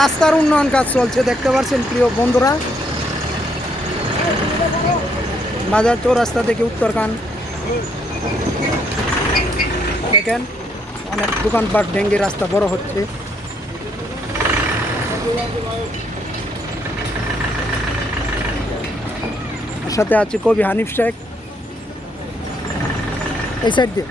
রাস্তার উন্নয়ন কাজ চলছে, দেখতে পাচ্ছেন প্রিয় বন্ধুরা। মাজার চৌরাস্তা থেকে উত্তরকান দেখেন, অনেক দোকানপাট ভেঙে রাস্তা বড় হচ্ছে। সাথে আছে কবি হানিফ শেখ। এই সাইড দিয়ে।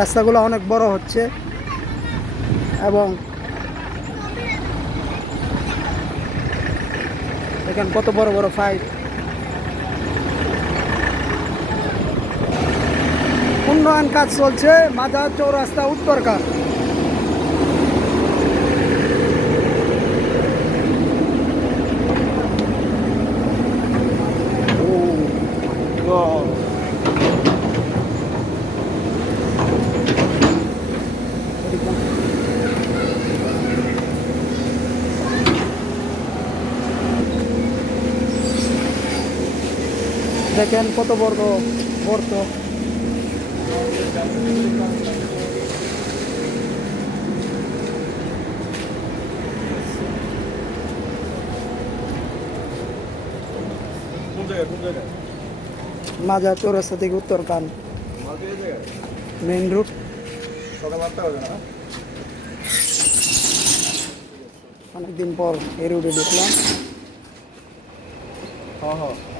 রাস্তাগুলো অনেক বড় হচ্ছে। এবং দেখেন কত বড় বড় ফাইট উন্নয়ন কাজ চলছে মাজার চৌরাস্তা উত্তরকার। দেখেন কত বর্গ বর্ত কোন কোন মাজার চৌরাস্তা থেকে এই জায়গায় মেইন রুট অনেকদিন পর এই রুটে দেখলাম। হ্যাঁ হ্যাঁ।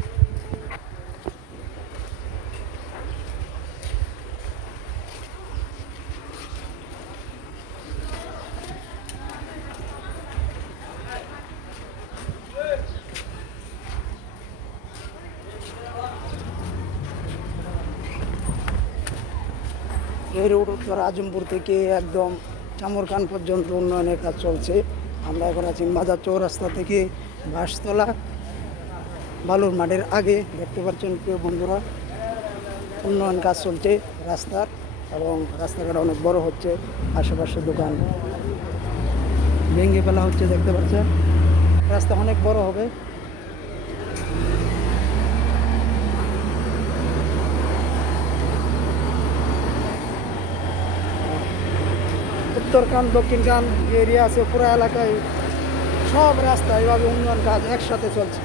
এই রোড উত্তর আজমপুর থেকে একদম চামরখান পর্যন্ত উন্নয়নের কাজ চলছে। আমরা এখন আছি মাজার চৌরাস্তা থেকে বাঁশতলা, বালুর মাঠের আগে। দেখতে পাচ্ছেন প্রিয় বন্ধুরা, উন্নয়ন কাজ চলছে রাস্তার এবং রাস্তাঘাট অনেক বড় হচ্ছে, আশেপাশে দোকান ভেঙে ফেলা হচ্ছে, দেখতে পাচ্ছেন। রাস্তা অনেক বড় হবে। উত্তরকান দক্ষিণকান যে এরিয়া আছে, পুরো এলাকায় সব রাস্তা এভাবে উন্নয়ন কাজ একসাথে চলছে।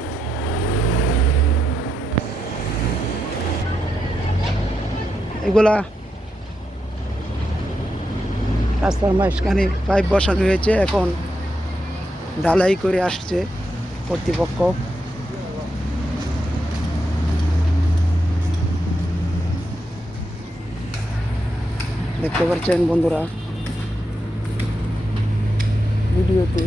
এগুলা রাস্তার মাঝখানে পাইপ বসানো হয়েছে, এখন ঢালাই করে আসছে কর্তৃপক্ষ। দেখতে পাচ্ছেন বন্ধুরা ভিডিওতে।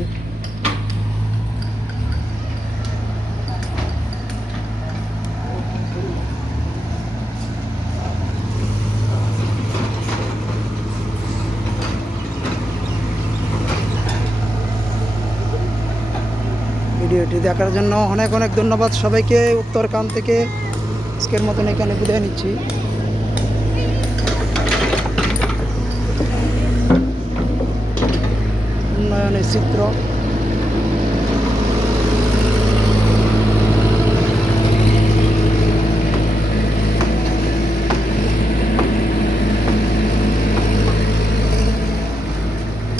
ভিডিওটি দেখার জন্য অনেক অনেক ধন্যবাদ সবাইকে। উত্তরকান থেকে আজকের মতন এখানে বিদায় নিচ্ছি। উন্নয়নের চিত্র।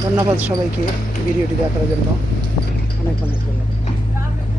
ধন্যবাদ সবাইকে ভিডিওটি দেখার জন্য। অনেক অনেক ধন্যবাদ।